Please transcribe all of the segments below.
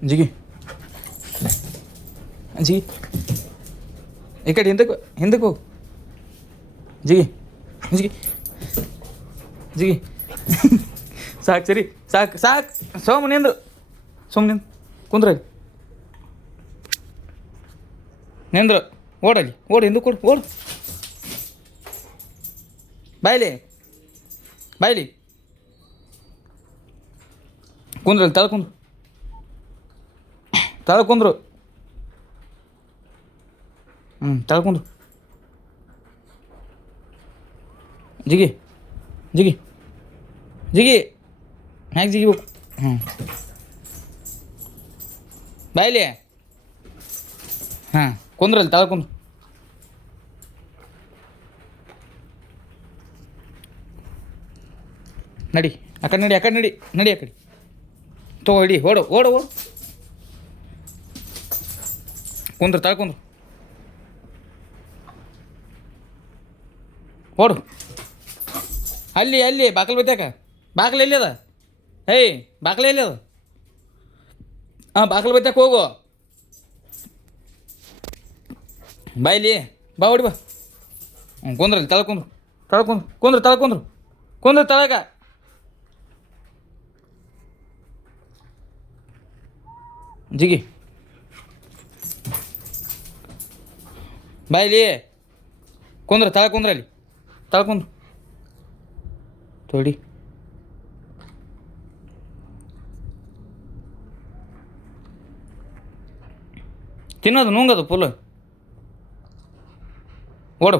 ಜಿಗಿ ಜಿಗಿ ಈ ಕಡೆ ಹಿಂದಕ್ಕೆ ಹೋಗು ಜಿಗಿ ಜಿಗಿ ಜಿಗಿ ಸಾಕು ಸರಿ ಸಾಕು ಸಾಕು ಸೋಮನಿಂದು ಕುಂದ್ರ ನಿಂದ್ರು ಓಡಲ್ಲಿ ಓಡು ಹಿಂದಕ್ಕೆ ಕೊಡು ಓಡು ಬಾಯ್ಲಿ ಕುಂದ್ರಲ್ಲಿ ತಳ ಕುಂದ್ರು ತಳ ಕುಂದ್ರು ಜಿಗಿ ಹ್ಯಾಗೆ ಜಿಗಿಬೇಕು ಬಾಯ್ಲಿ ಕುಂದ್ರಲ್ಲಿ ತಳ ಕುಂದ್ರು ನಡಿ ಆ ಕಡೆ ನಡಿ ಆ ಕಡೆ ತಗೋ ಇಡಿ ಓಡು ಕುಂದ್ರು ತಳ ಕುಂದ್ರು ಓಡು ಅಲ್ಲಿ ಬಾಕಲ್ ಬೈತಾಕ ಬಾಕಲ್ ಎಲ್ಲಿ ಅದ ಬಾಕಲ್ ಎಲ್ಲಿ ಅದ ಬಾಕಲ್ ಬೈತಾಕ ಹೋಗು ಬಾಯ್ಲಿ ಬಾ ಹೊಡಿ ಬಾ ಕುಂದ್ರಲ್ಲಿ ತಳ ಕುಂದ್ರು ತಳಗ ಜಿಗಿ ಬಾಯ್ಲಿ ತಳ ಕುಂದ್ರಲ್ಲಿ ತೊಡಿ ತಿನ್ನೋದು ನುಂಗದು ಫುಲ್ ಓಡು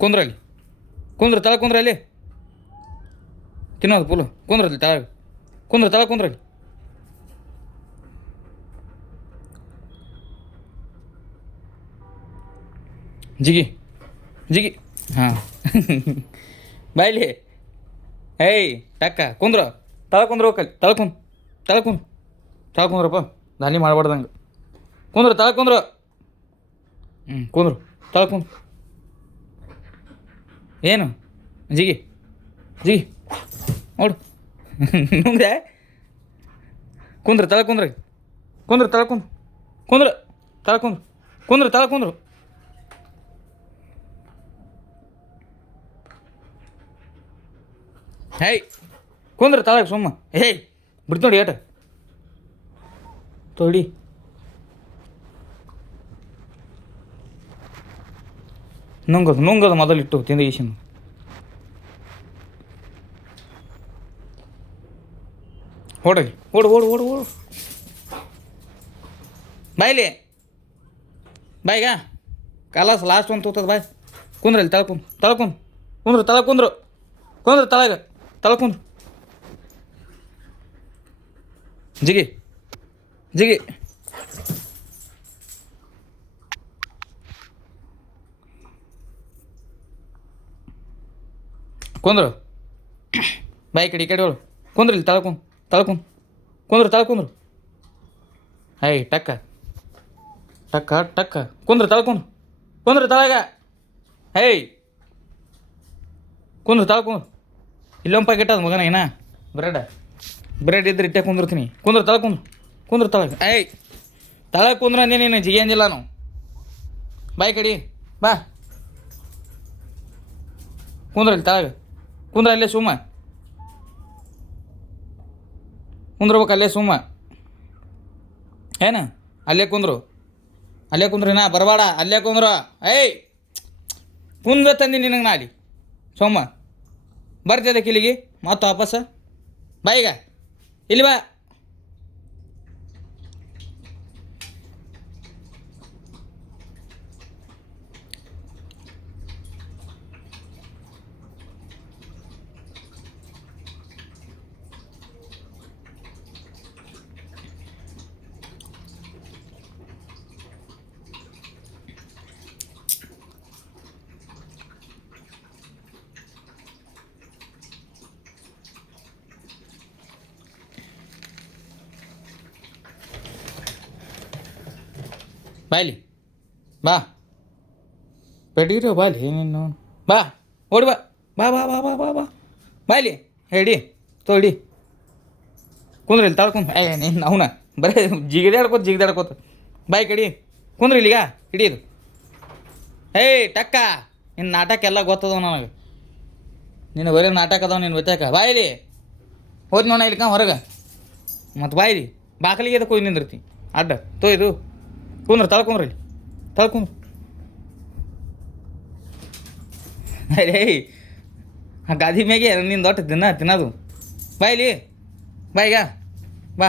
ಕುಂದ್ರಲ್ಲಿ ತಳ ಕುಂದ್ರಲ್ಲಿ ತಿನ್ನೋದು ಫುಲ್ ಕುಂದ್ರಲ್ಲಿ ತಳ ಕುಂದ್ರಲ್ಲಿ ಜಿಗಿ ಹಾಂ ಬಾಯ್ಲಿ ಟಕ್ಕ ಕುಂದ್ರ ತಳ ಹೋಗಲ್ಲಿ ತಳ ಕುಂದ್ರಪ್ಪ ದಾಲಿ ಮಾಡಬಾರ್ದಂಗೆ ತಳ ಕುಂದ್ರು ತಳ ಏನು ಜಿಗಿ ನೋಡು ನುಂಗ್ದೆ ತಳ ಕುಂದ್ರು ಕುಂದ್ರ ತಳಗ ಸುಮ್ಮ ಬಿಡ್ತು ನೋಡಿ ಏಟ ತೊಡಿ ನುಂಗದು ಮೊದಲಿಟ್ಟು ತಿಂದ ಈಶಿನ ಓಡಲಿ ಓಡು ಬಾಯ್ಲಿ ಬಾಯ್ಗ ಕಲಾಸ ಲಾಸ್ಟ್ ಒಂದು ತೂತದ ಬಾಯ್ ಕುಂದ್ರಲ್ಲಿ ತಳ ಕುಂದ್ರು ತಳ ಕುಂದ್ರು ಜಿಗಿ ಕುಂದ್ರು ಬಾಯಿ ಕಡೆ ಈ ಕಡೆ ಹೇಳು ಕುಂದ್ರಲ್ಲಿ ತಳ ಕುಂದ್ರು ಟಕ್ಕ ಕುಂದ್ರು ತಳಗ ಕುಂದ್ರು ತಳ ಇಲ್ಲೊಂದು ಪ್ಯಾಕೆಟ್ ಅದ ಮಗನ ಏನ ಬ್ರೆಡ್ ಇದ್ರೆ ಇಟ್ಟೆ ಕುಂದಿರ್ತೀನಿ ಕುಂದ್ರ ತಳಗ ತಳ ಕುಂದ್ರ ನೀನು ಜಿಗಿ ಅಂದಿಲ್ಲ ನಾವು ಬಾಯಿ ಕಡಿ ಬಾ ಕುಂದ್ರಲ್ಲಿ ತಳಗ ಅಲ್ಲೇ ಸುಮ್ಮ ಕುಂದ್ರಬೇಕು ಅಲ್ಲೇ ಸುಮ್ಮ ಏನು ಅಲ್ಲೇ ಕುಂದ್ರಿನಾ ಬರಬೇಡ ಅಲ್ಲೇ ಕುಂದ್ರು ಕುಂದ್ರ ತಂದಿ ನಿನಗೆ ನಾಡಿ ಸೋಮ ಬರ್ತಿದ್ದೆ ಕಿಲಿಗೆ ಮತ್ತೆ ವಾಪಸ್ ಬಾ ಈಗ ಇಲ್ಲಿ ಬಾ ಬಾಯ್ಲಿ ಬಾ ಪೆಟ್ಟಿಗಿರೋ ಬಾಯ್ಲಿ ನೀನು ಬಾ ಓಡಿ ಬಾ ಬಾ ಬಾ ಬಾ ಬಾ ಬಾ ಬಾ ಬಾಯ್ಲಿ ಹೇಳಿ ತೋ ಹಿಡಿ ಕುಂದ್ರ ಇಲ್ಲಿ ತಾಳ್ಕೊಂಡು ನೀನು ಅವನ ಬರೀ ಜಿಗಿದಾಡ್ಕೋತ ಬಾಯ್ ಕಡಿ ಕುಂದ್ರ ಇಲ್ಲಿಗ ಹಿಡಿದು ಏಯ್ ಟಕ್ಕ ನಿನ್ನ ನಾಟಕ ಎಲ್ಲ ಗೊತ್ತದವ ನನಗೆ ನಿನ್ನ ಬರೀ ನಾಟಕ ಅದಾವ ನಿನ್ನ ಗೊತ್ತಾಕ ಬಾಯಿಲಿ ಹೋದ್ ನೋಡ ಇಲ್ಲಿಕ ಹೊರಗೆ ಮತ್ತು ಬಾಯಿಲಿ ಬಾಕಲಿಗೆ ಅದಕ್ಕೆ ಹೋಗಿ ನಿಂದಿರ್ತಿ ಅಡ್ಡ ತೋ ಇದು ಕುಂದ್ರ ತಳ್ಕೊಂಡ್ರಿ ಇಲ್ಲಿ ತಳ್ಕೊಂಡ್ರು ಅರೇ ಆ ಗಾದಿ ಮ್ಯಾಗೆ ನಿನ್ನ ದೊಡ್ಡ ತಿನ್ನೋದು ಬಾಯಿಲಿ ಬಾಯಿಗ ಬಾ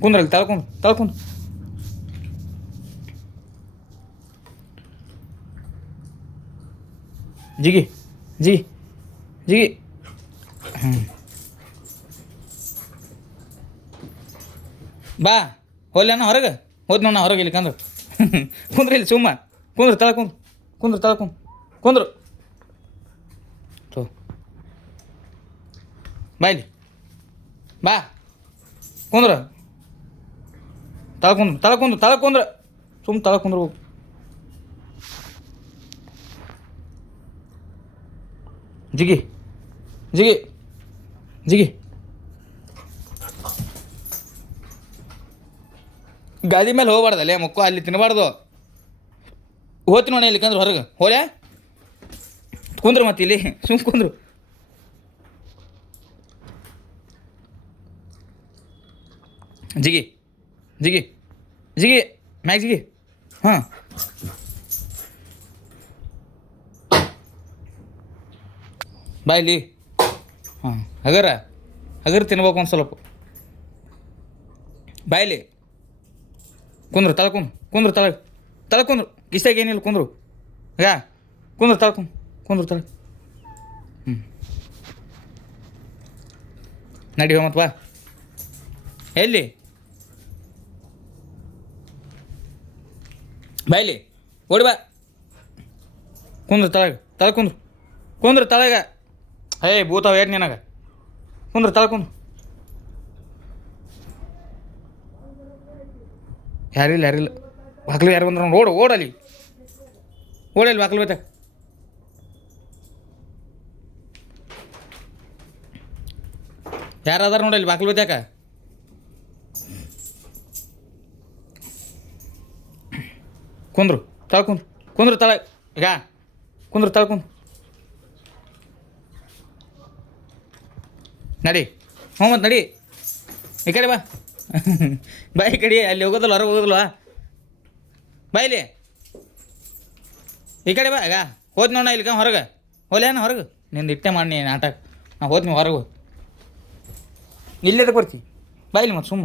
ಕುಂದ್ರಲ್ಲಿ ತಳ್ಕೊಂಡು ಜಿಗಿ ಜಿಗಿ ಜಿಗಿ ಬಾ ಹೋಲ್ಯಾನ ಹೊರಗೆ ಹೋದ್ ನೋಡ ಹೊರಗೆ ಇಲ್ಲಿ ಕಂದ್ರು ಕುಂದ್ರಿ ಇಲ್ಲಿ ಸುಮ್ಮ ಕುಂದ್ರು ಕುಂದ್ರು ತೋ ಬಾಯ್ಲಿ ಬಾ ಕುಂದ್ರ ತಳಕುಂದ್ರ ಸುಮ್ಮ ತಳಕುಂದ್ರ ಹೋಗು ಜಿಗಿ ಜಿಗಿ ಜಿಗಿ ಗಾದಿ ಮೇಲೆ ಹೋಗ್ಬಾರ್ದಲ್ಲೇ ಮಕ್ಕಳು ಅಲ್ಲಿ ತಿನ್ನಬಾರ್ದು ಹೋತಿ ನೋಡಿ ಇಲ್ಲಿ ಕಂದ್ರೆ ಹೊರಗೆ ಹೋಲ್ಯಾ ಕುಂದ್ರು ಮತ್ತೆ ಇಲ್ಲಿ ಸುಮ್ಮ ಕುಂದ್ರು ಜಿಗಿ ಜಿಗಿ ಜಿಗಿ ಮ್ಯಾಗ ಜಿಗಿ ಹಾಂ ಬಾಯ್ಲಿ ಹಾಂ ಹಗರ ತಿನ್ಬೇಕು ಒಂದು ಸ್ವಲ್ಪ ಬಾಯ್ಲಿ ಕುಂದ್ರು ತಳಕುಂದ್ರು ಇಷ್ಟಾಗ ಏನಿಲ್ಲ ಕುಂದ್ರು ಈಗ ಕುಂದ್ರು ತಳ ಹ್ಞೂ ನಡಿ ಮತ್ತೆ ಬಾ ಎಲ್ಲಿ ಬಾಯ್ಲಿ ಓಡಿ ಬಾ ಕುಂದ್ರು ಕುಂದ್ರು ತಳಗ ಭೂತಾವ ಏಟ್ ನಿನಗೆ ಕುಂದ್ರು ತಳ್ಕೊಂಡು ಯಾರಿಲ್ಲ ಬಾಗ್ಲು ಯಾರು ಬಂದ್ರೆ ಓಡಲಿ ಬಾಗ್ಲು ಬೇತ ಯಾರಾದಾರ ನೋಡಲಿ ಬಾಗ್ಲು ಬೇತಾಕ ಕುಂದ್ರು ತಳ ಈಗ ಕುಂದ್ರು ನಡಿ ಹ್ಞೂ ಮತ್ತು ನಡಿ ಈ ಕಡೆ ಬಾ ಬಾಯಿ ಕಡಿ ಅಲ್ಲಿ ಹೋಗೋದಲ್ಲ ಹೊರಗೆ ಹೋಗೋದಲ್ವ ಬಾಯಿಲಿ ಈ ಕಡೆ ಬಾ ಈಗ ಹೋದ್ ನೋಡ ಇಲ್ಲಿಕ ಹೊರಗೆ ಹೋಲ್ಯಾನ ಹೊರಗೆ ನಿಂದು ಇಟ್ಟೆ ಮಾಡಿ ನಾಟಕ ನಾ ಹೋದ್ನಿ ಹೊರಗೆ ಇಲ್ಲೇದಕ್ಕೆ ಬರ್ತಿ ಬಾಯಿಲಿ ಮತ್ತು ಸುಮ್ಮ